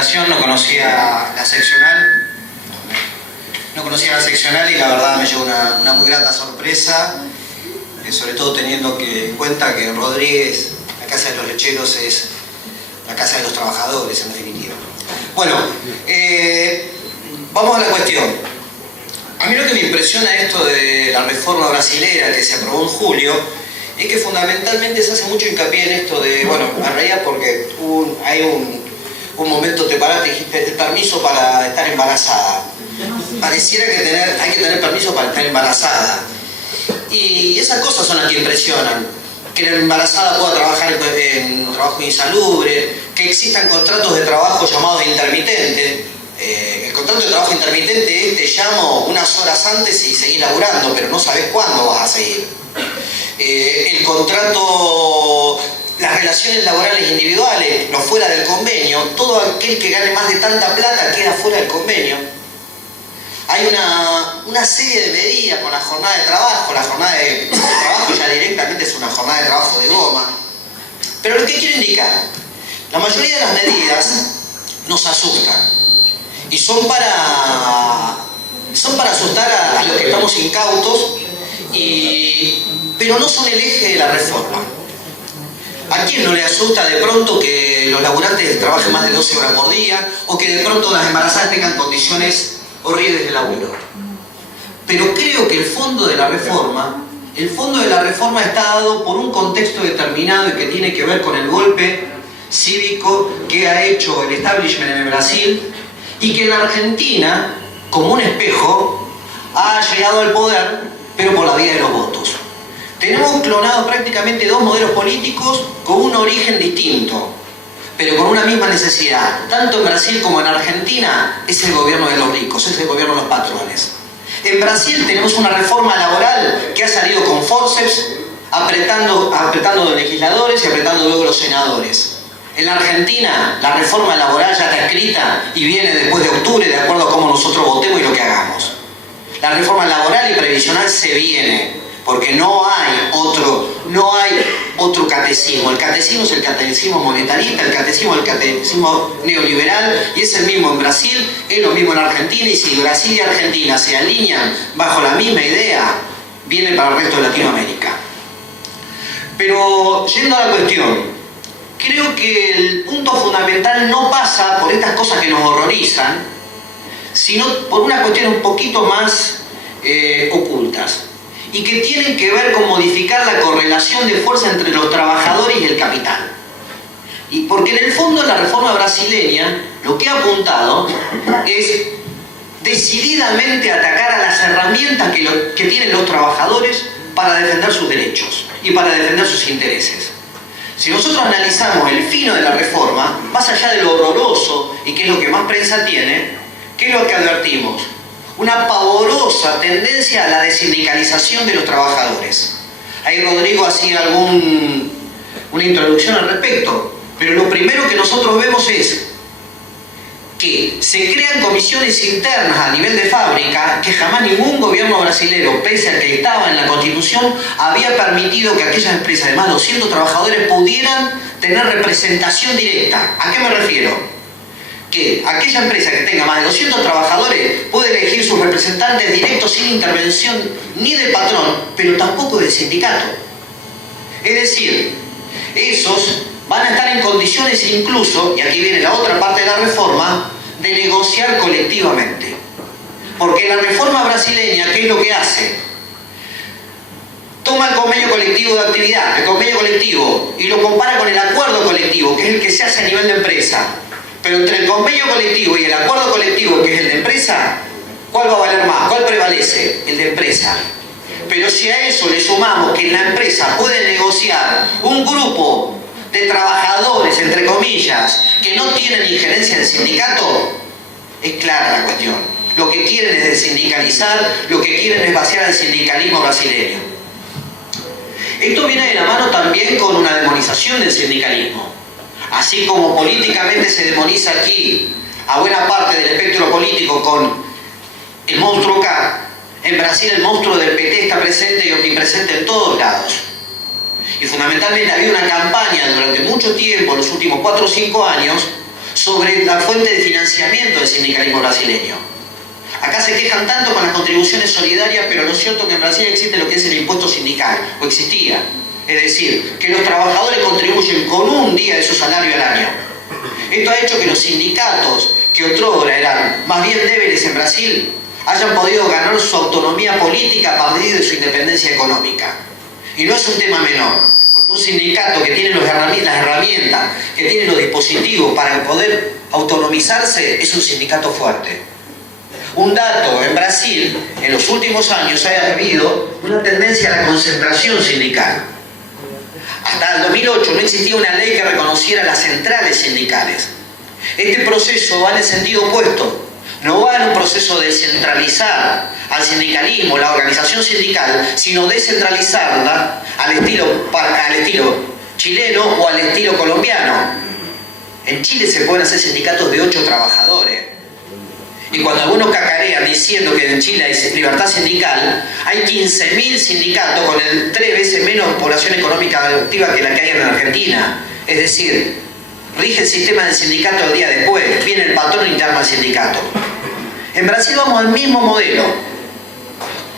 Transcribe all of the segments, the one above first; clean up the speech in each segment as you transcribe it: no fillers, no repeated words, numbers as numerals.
invitación, no conocía la seccional. No conocía la seccional y la verdad me llevó una muy grata sorpresa, sobre todo teniendo en cuenta que en Rodríguez la Casa de los Lecheros es la casa de los trabajadores, en definitiva. Bueno, vamos a la cuestión. A mí lo que me impresiona esto de la reforma brasilera que se aprobó en julio es que fundamentalmente se hace mucho hincapié en esto de, bueno, en realidad porque hay un momento te paraste y dijiste el permiso para estar embarazada. Pareciera que hay que tener permiso para estar embarazada. Y esas cosas son las que impresionan. Que la embarazada pueda trabajar en trabajo insalubre, que existan contratos de trabajo llamados intermitentes. El contrato de trabajo intermitente es te llamo unas horas antes y seguís laburando, pero no sabés cuándo vas a seguir. El contrato, las relaciones laborales individuales, lo fuera del convenio, todo aquel que gane más de tanta plata queda fuera del convenio. Hay una serie de medidas con la jornada de trabajo. La jornada de trabajo ya directamente es una jornada de trabajo de goma. Pero lo que quiero indicar, la mayoría de las medidas nos asustan. Y son para asustar a los que estamos incautos, pero no son el eje de la reforma. ¿A quién no le asusta de pronto que los laburantes trabajen más de 12 horas por día o que de pronto las embarazadas tengan condiciones horribles de laburo? Pero creo que el fondo de la reforma está dado por un contexto determinado y que tiene que ver con el golpe cívico que ha hecho el establishment en el Brasil y que en la Argentina, como un espejo, ha llegado al poder, pero por la vía de los votos. Tenemos clonados prácticamente dos modelos políticos con un origen distinto, pero con una misma necesidad. Tanto en Brasil como en Argentina es el gobierno de los ricos, es el gobierno de los patrones. En Brasil tenemos una reforma laboral que ha salido con forceps, apretando los legisladores y apretando luego los senadores. En la Argentina la reforma laboral ya está escrita y viene después de octubre de acuerdo a cómo nosotros votemos y lo que hagamos. La reforma laboral y previsional se viene, porque no hay otro catecismo. El catecismo es el catecismo monetarista, el catecismo es el catecismo neoliberal, y es el mismo en Brasil, es lo mismo en Argentina, y si Brasil y Argentina se alinean bajo la misma idea, viene para el resto de Latinoamérica. Pero, yendo a la cuestión, creo que el punto fundamental no pasa por estas cosas que nos horrorizan, sino por una cuestión un poquito más ocultas, y que tienen que ver con modificar la correlación de fuerza entre los trabajadores y el capital. Y porque en el fondo la reforma brasileña lo que ha apuntado es decididamente atacar a las herramientas que tienen los trabajadores para defender sus derechos y para defender sus intereses. Si nosotros analizamos el fino de la reforma, más allá de lo horroroso y que es lo que más prensa tiene, ¿qué es lo que advertimos? Una pavorosa tendencia a la desindicalización de los trabajadores. Ahí Rodrigo hacía una introducción al respecto, pero lo primero que nosotros vemos es que se crean comisiones internas a nivel de fábrica que jamás ningún gobierno brasilero, pese al que estaba en la Constitución, había permitido que aquellas empresas de más de 200 trabajadores pudieran tener representación directa. ¿A qué me refiero? Que aquella empresa que tenga más de 200 trabajadores puede elegir sus representantes directos sin intervención ni del patrón, pero tampoco del sindicato. Es decir, esos van a estar en condiciones incluso, y aquí viene la otra parte de la reforma, de negociar colectivamente. Porque la reforma brasileña, ¿qué es lo que hace? Toma el convenio colectivo de actividad, el convenio colectivo, y lo compara con el acuerdo colectivo, que es el que se hace a nivel de empresa. Pero entre el convenio colectivo y el acuerdo colectivo, que es el de empresa, ¿cuál va a valer más? ¿Cuál prevalece? El de empresa. Pero si a eso le sumamos que en la empresa puede negociar un grupo de trabajadores, entre comillas, que no tienen injerencia en el sindicato, es clara la cuestión. Lo que quieren es desindicalizar, lo que quieren es vaciar el sindicalismo brasileño. Esto viene de la mano también con una demonización del sindicalismo. Así como políticamente se demoniza aquí a buena parte del espectro político con el monstruo K, en Brasil el monstruo del PT está presente y omnipresente en todos lados. Y fundamentalmente ha habido una campaña durante mucho tiempo, en los últimos 4 o 5 años, sobre la fuente de financiamiento del sindicalismo brasileño. Acá se quejan tanto con las contribuciones solidarias, pero lo cierto es que en Brasil existe lo que es el impuesto sindical, o existía. Es decir, que los trabajadores contribuyen con un día de su salario al año. Esto ha hecho que los sindicatos, que otrora eran más bien débiles en Brasil, hayan podido ganar su autonomía política a partir de su independencia económica. Y no es un tema menor, porque un sindicato que tiene las herramientas, que tiene los dispositivos para poder autonomizarse, es un sindicato fuerte. Un dato, en Brasil, en los últimos años ha habido una tendencia a la concentración sindical. Hasta el 2008 no existía una ley que reconociera las centrales sindicales. Este proceso va en el sentido opuesto. No va en un proceso de descentralizar al sindicalismo, la organización sindical, sino descentralizarla al estilo chileno o al estilo colombiano. En Chile se pueden hacer sindicatos de 8 trabajadores. Y cuando algunos cacarean diciendo que en Chile hay libertad sindical, hay 15.000 sindicatos con 3 veces menos población económica activa que la que hay en Argentina. Es decir, rige el sistema del sindicato el día después, viene el patrón interno al sindicato. En Brasil vamos al mismo modelo,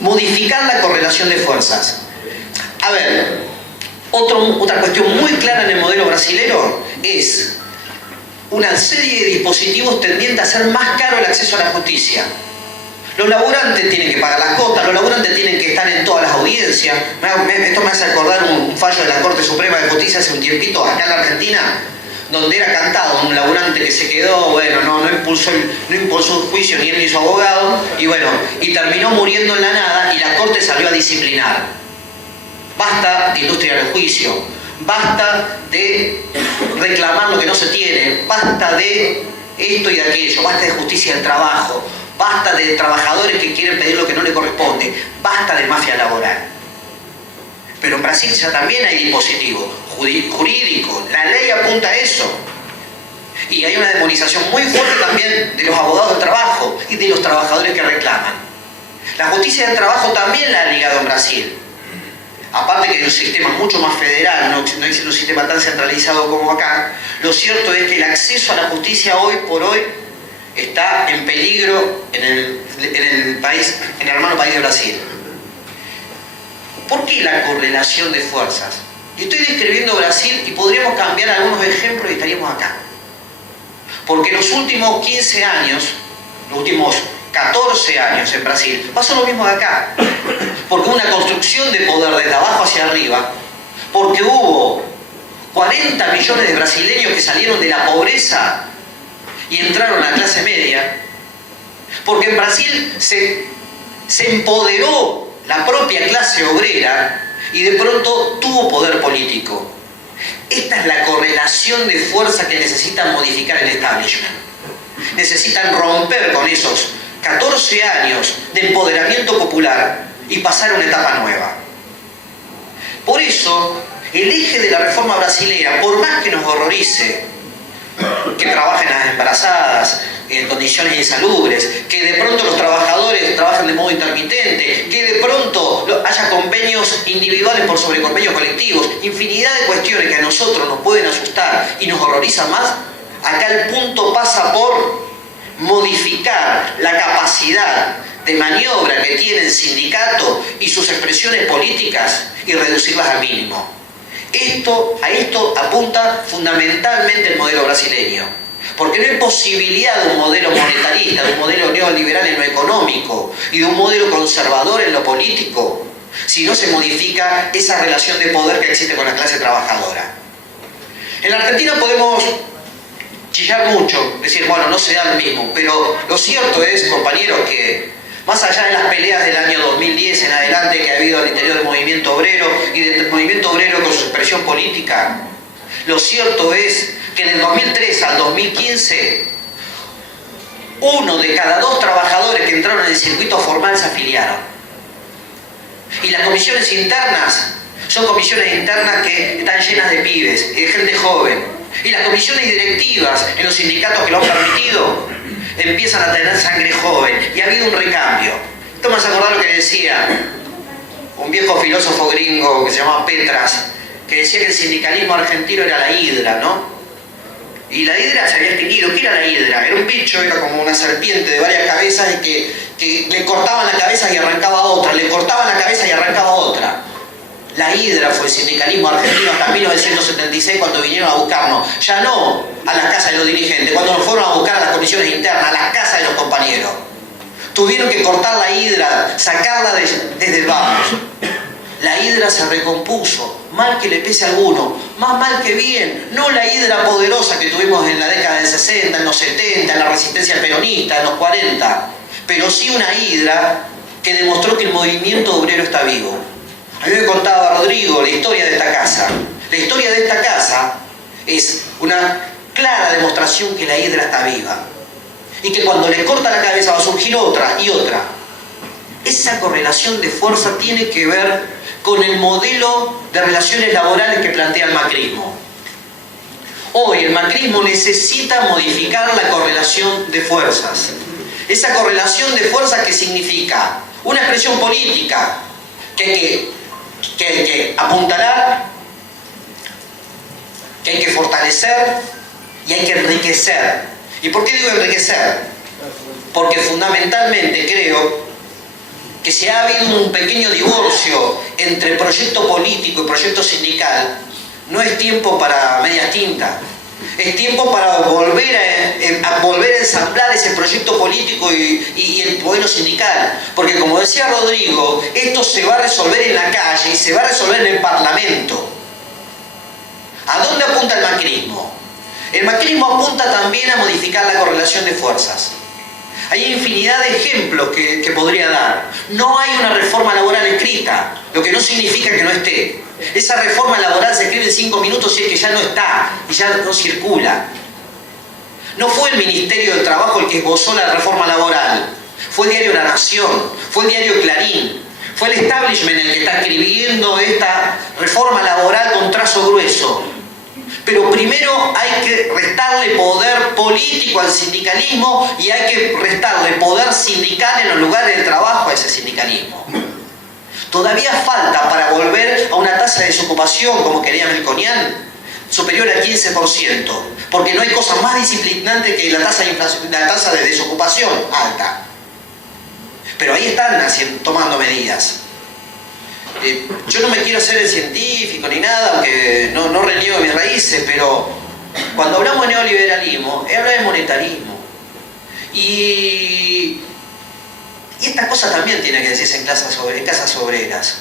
modificar la correlación de fuerzas. A ver, otra cuestión muy clara en el modelo brasilero es una serie de dispositivos tendientes a hacer más caro el acceso a la justicia. Los laburantes tienen que pagar las cotas, los laburantes tienen que estar en todas las audiencias. Esto me hace acordar un fallo de la Corte Suprema de Justicia hace un tiempito acá en la Argentina, donde era cantado un laburante que se quedó, bueno, no impulsó el juicio ni él ni su abogado, y terminó muriendo en la nada y la Corte salió a disciplinar. Basta de industria del juicio, basta de reclamar lo que no se tiene, basta de esto y de aquello, basta de justicia del trabajo, basta de trabajadores que quieren pedir lo que no les corresponde, basta de mafia laboral. Pero en Brasil ya también hay dispositivos jurídicos, la ley apunta a eso. Y hay una demonización muy fuerte también de los abogados del trabajo y de los trabajadores que reclaman. La justicia del trabajo también la ha ligado en Brasil. Aparte que es un sistema mucho más federal, no es un sistema tan centralizado como acá, lo cierto es que el acceso a la justicia hoy por hoy está en peligro en el hermano país de Brasil. ¿Por qué la correlación de fuerzas? Yo estoy describiendo Brasil y podríamos cambiar algunos ejemplos y estaríamos acá. Porque los últimos 15 años, los últimos 14 años en Brasil, pasó lo mismo de acá. Porque hubo una construcción de poder desde abajo hacia arriba, porque hubo 40 millones de brasileños que salieron de la pobreza y entraron a la clase media, porque en Brasil se empoderó la propia clase obrera y de pronto tuvo poder político. Esta es la correlación de fuerza que necesitan modificar el establishment. Necesitan romper con esos 14 años de empoderamiento popular y pasar a una etapa nueva. Por eso, el eje de la reforma brasilera, por más que nos horrorice que trabajen las embarazadas en condiciones insalubres, que de pronto los trabajadores trabajen de modo intermitente, que de pronto haya convenios individuales por sobre convenios colectivos, infinidad de cuestiones que a nosotros nos pueden asustar y nos horrorizan más, acá el punto pasa por modificar la capacidad de maniobra que tiene el sindicato y sus expresiones políticas y reducirlas al mínimo. A esto apunta fundamentalmente el modelo brasileño, porque no hay posibilidad de un modelo monetarista, de un modelo neoliberal en lo económico y de un modelo conservador en lo político, si no se modifica esa relación de poder que existe con la clase trabajadora. En la Argentina podemos chillar mucho, decir, bueno, no se da lo mismo, pero lo cierto es, compañeros, que más allá de las peleas del año 2010 en adelante que ha habido al interior del movimiento obrero y del movimiento obrero con su expresión política, lo cierto es que del 2003 al 2015, 1 de cada 2 trabajadores que entraron en el circuito formal se afiliaron. Y las comisiones internas son comisiones internas que están llenas de pibes y de gente joven. Y las comisiones directivas en los sindicatos que lo han permitido empiezan a tener sangre joven y ha habido un recambio. Esto me hace acordar lo que decía un viejo filósofo gringo que se llamaba Petras, que decía que el sindicalismo argentino era la hidra, ¿no? y la hidra se había extinguido. ¿Qué era la hidra? Era un bicho, era como una serpiente de varias cabezas y que le cortaban la cabeza y arrancaba otra, le cortaban la cabeza y arrancaba otra. La hidra fue el sindicalismo argentino hasta 1976 cuando vinieron a buscarnos, ya no a las casas de los dirigentes, cuando nos fueron a buscar a las comisiones internas, a las casas de los compañeros. Tuvieron que cortar la hidra, sacarla desde el barrio. La hidra se recompuso, mal que le pese a alguno, más mal que bien, no la hidra poderosa que tuvimos en la década del 60, en los 70, en la resistencia peronista, en los 40, pero sí una hidra que demostró que el movimiento obrero está vivo. A mí me contaba Rodrigo la historia de esta casa. La historia de esta casa es una clara demostración que la hidra está viva. Y que cuando le corta la cabeza va a surgir otra y otra. Esa correlación de fuerza tiene que ver con el modelo de relaciones laborales que plantea el macrismo. Hoy el macrismo necesita modificar la correlación de fuerzas. Esa correlación de fuerzas que significa una expresión política que hay que apuntalar, que hay que fortalecer y hay que enriquecer. ¿Y por qué digo enriquecer? Porque fundamentalmente creo que si ha habido un pequeño divorcio entre proyecto político y proyecto sindical, no es tiempo para medias tintas. Es tiempo para volver a ensamblar ese proyecto político y el modelo sindical. Porque como decía Rodrigo, esto se va a resolver en la calle y se va a resolver en el Parlamento. ¿A dónde apunta el macrismo? El macrismo apunta también a modificar la correlación de fuerzas. Hay infinidad de ejemplos que podría dar. No hay una reforma laboral escrita, lo que no significa que no esté. Esa reforma laboral se escribe en 5 minutos y es que ya no está y ya no circula. No fue el Ministerio del Trabajo el que esbozó la reforma laboral, fue el diario La Nación, fue el diario Clarín, fue el establishment el que está escribiendo esta reforma laboral con trazo grueso. Pero primero hay que restarle poder político al sindicalismo y hay que restarle poder sindical en los lugares de trabajo a ese sindicalismo. Todavía falta para volver a una tasa de desocupación, como quería Melconian, superior al 15%, porque no hay cosa más disciplinante que la tasa de desocupación alta. Pero ahí están tomando medidas. Yo no me quiero hacer el científico ni nada, aunque no reniego mis raíces, pero cuando hablamos de neoliberalismo, habla de monetarismo. Y estas cosas también tienen que decirse en casas obreras.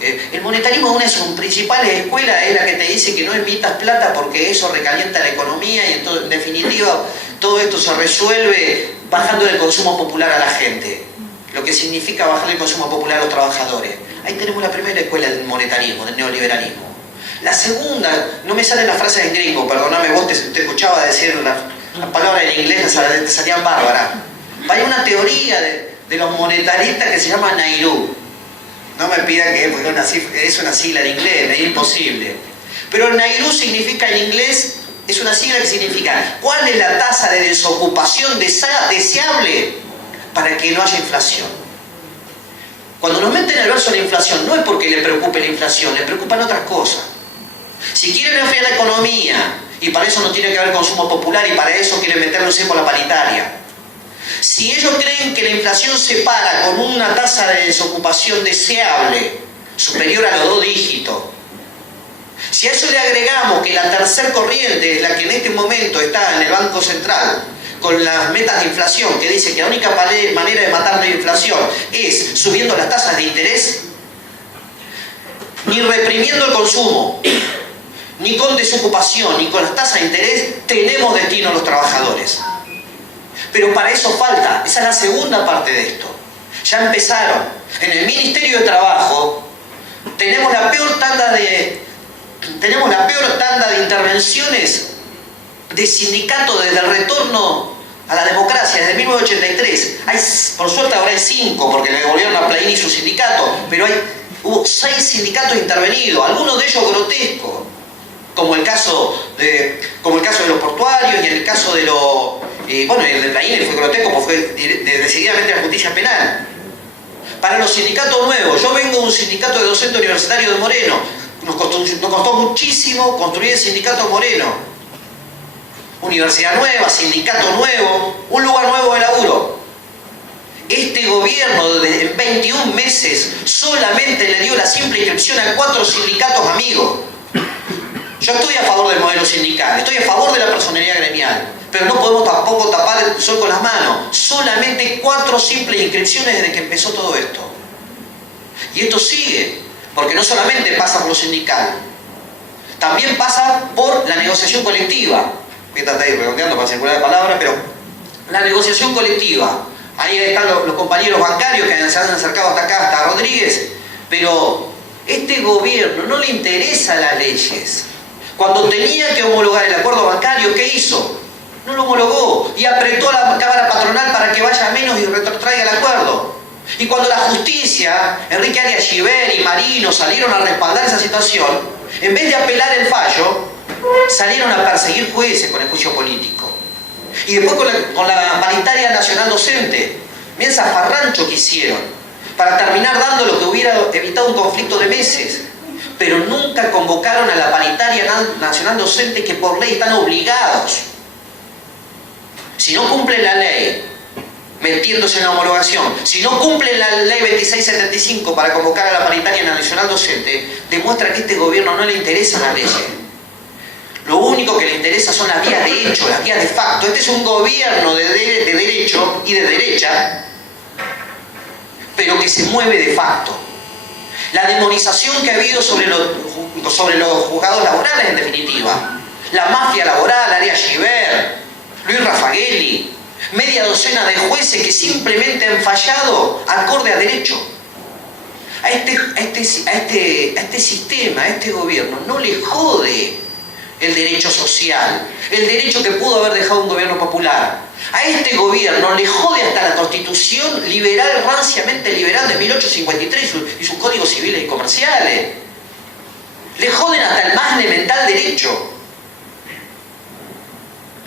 El monetarismo, una de sus principales escuelas, es la que te dice que no emitas plata porque eso recalienta la economía y en definitiva todo esto se resuelve bajando el consumo popular a la gente, lo que significa bajar el consumo popular a los trabajadores. Ahí tenemos la primera escuela del monetarismo, del neoliberalismo. La segunda, no me salen las frases en gringo, perdóname, vos te escuchaba decir las palabras en inglés, te salían bárbaras. Hay una teoría de los monetaristas que se llama Nairu. No me pida que es una sigla en inglés, es imposible. Pero el Nairu significa en inglés, es una sigla que significa ¿cuál es la tasa de desocupación deseable para que no haya inflación? Cuando nos meten el verso de la inflación, no es porque le preocupe la inflación, le preocupan otras cosas. Si quieren enfriar la economía, y para eso no tiene que haber consumo popular, y para eso quieren meterlo por la paritaria. Si ellos creen que la inflación se para con una tasa de desocupación deseable, superior a los 2 dígitos, si a eso le agregamos que la tercer corriente es la que en este momento está en el Banco Central, con las metas de inflación, que dice que la única manera de matar la inflación es subiendo las tasas de interés, ni reprimiendo el consumo, ni con desocupación, ni con las tasas de interés, tenemos destino a los trabajadores. Pero para eso falta, esa es la segunda parte de esto. Ya empezaron. En el Ministerio de Trabajo tenemos la peor tanda de intervenciones de sindicatos desde el retorno a la democracia, desde 1983. Por suerte ahora hay 5, porque le devolvieron a Plaini su sindicato, pero hubo 6 sindicatos intervenidos, algunos de ellos grotescos, como el caso de los portuarios y el caso de el de Plaini fue grotesco porque fue decididamente la justicia penal. Para los sindicatos nuevos, yo vengo de un sindicato de docentes universitarios de Moreno, nos costó muchísimo construir el sindicato Moreno. universidad nueva, sindicato nuevo, un lugar nuevo de laburo. Este gobierno en 21 meses solamente le dio la simple inscripción a 4 sindicatos amigos. Yo estoy a favor del modelo sindical, estoy a favor de la personería gremial, pero no podemos tampoco tapar el sol con las manos. Solamente 4 simples inscripciones desde que empezó todo esto. Y esto sigue, porque no solamente pasa por lo sindical, también pasa por la negociación colectiva. Voy a tratar de ir redondeando para circular la palabra, pero la negociación colectiva. Ahí están los compañeros bancarios que se han acercado hasta acá, hasta Rodríguez, pero este gobierno no le interesan las leyes. Cuando tenía que homologar el acuerdo bancario, ¿qué hizo? No lo homologó y apretó a la Cámara Patronal para que vaya menos y retrotraiga el acuerdo. Y cuando la justicia, Enrique Arias Giver y Marino salieron a respaldar esa situación, en vez de apelar el fallo, salieron a perseguir jueces con el juicio político. Y después con la paritaria nacional docente, bien zafarrancho que hicieron, para terminar dando lo que hubiera evitado un conflicto de meses. Pero nunca convocaron a la paritaria nacional docente, que por ley están obligados. Si no cumplen la ley, metiéndose en la homologación, si no cumplen la ley 2675 para convocar a la paritaria nacional docente, demuestra que a este gobierno no le interesan las leyes. Lo único que le interesa son las vías de hecho, las vías de facto. Este es un gobierno de derecho y de derecha, pero que se mueve de facto. La demonización que ha habido sobre los juzgados laborales, en definitiva. La mafia laboral, Arias Giver, Luis Raffagelli, media docena de jueces que simplemente han fallado acorde a derecho. A este sistema, a este gobierno, no le jode el derecho social, el derecho que pudo haber dejado un gobierno popular. A este gobierno le jode hasta la Constitución liberal, ranciamente liberal de 1853 y sus códigos civiles y comerciales. Le joden hasta el más elemental derecho.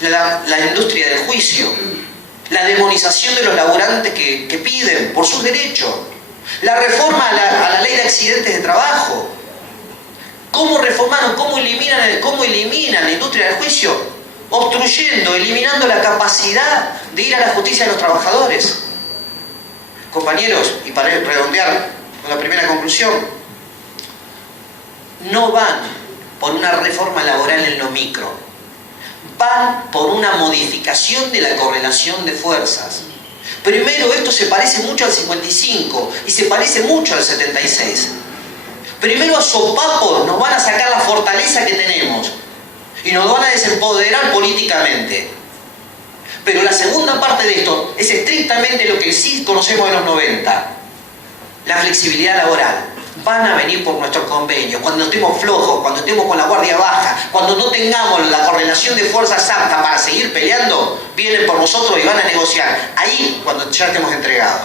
La industria del juicio, la demonización de los laburantes que piden por sus derechos, la reforma a la ley de accidentes de trabajo. ¿Cómo reformaron, cómo eliminan la industria del juicio? Obstruyendo, eliminando la capacidad de ir a la justicia de los trabajadores. Compañeros, y para redondear con la primera conclusión, no van por una reforma laboral en lo micro, van por una modificación de la correlación de fuerzas. Primero, esto se parece mucho al 55 y se parece mucho al 76. Primero, a sopapos nos van a sacar la fortaleza que tenemos y nos van a desempoderar políticamente. Pero la segunda parte de esto es estrictamente lo que sí conocemos de los 90. La flexibilidad laboral. Van a venir por nuestros convenios, cuando estemos flojos, cuando estemos con la guardia baja, cuando no tengamos la correlación de fuerzas apta para seguir peleando, vienen por nosotros y van a negociar. Ahí, cuando ya estemos entregados.